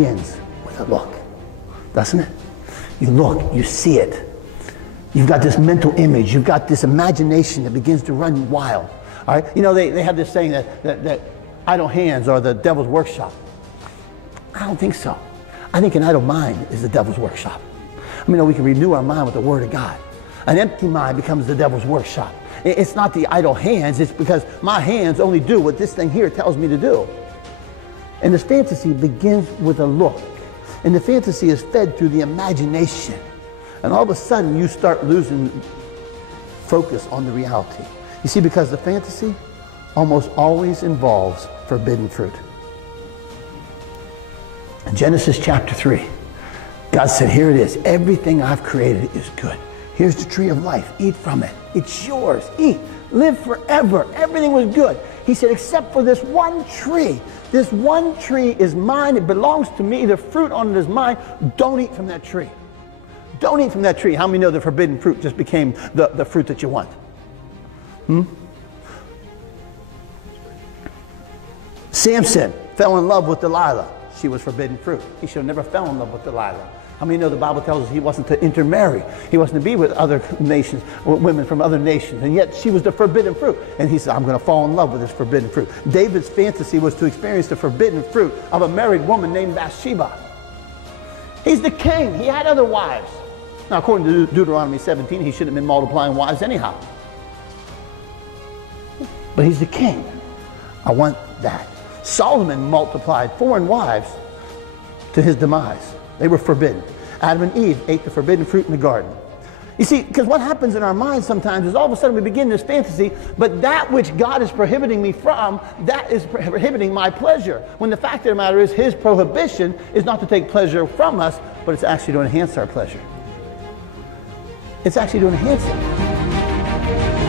begins with a look, doesn't it? You look, you see it. You've got this mental image. You've got this imagination that begins to run wild. All right? You know, they have this saying that idle hands are the devil's workshop. I don't think so. I think an idle mind is the devil's workshop. I mean, we can renew our mind with the Word of God. An empty mind becomes the devil's workshop. It's not the idle hands. It's because my hands only do what this thing here tells me to do. And this fantasy begins with a look. And the fantasy is fed through the imagination. And all of a sudden, you start losing focus on the reality. You see, because the fantasy almost always involves forbidden fruit. In Genesis chapter 3, God said, here it is. Everything I've created is good. Here's the tree of life. Eat from it. It's yours. Eat. Live forever. Everything was good. He said, except for this one tree. This one tree is mine. It belongs to me. The fruit on it is mine. Don't eat from that tree. Don't eat from that tree. How many know the forbidden fruit just became the fruit that you want? Samson fell in love with Delilah. She was forbidden fruit. He should have never fell in love with Delilah. How many know the Bible tells us he wasn't to intermarry? He wasn't to be with other nations, women from other nations. And yet she was the forbidden fruit. And he said, I'm going to fall in love with this forbidden fruit. David's fantasy was to experience the forbidden fruit of a married woman named Bathsheba. He's the king. He had other wives. Now, according to Deuteronomy 17, he shouldn't have been multiplying wives anyhow. But he's the king. I want that. Solomon multiplied foreign wives to his demise. They were forbidden. Adam and Eve ate the forbidden fruit in the garden. You see, because what happens in our minds sometimes is all of a sudden we begin this fantasy, but that which God is prohibiting me from, that is prohibiting my pleasure. When the fact of the matter is, his prohibition is not to take pleasure from us, but it's actually to enhance our pleasure. It's actually to enhance it.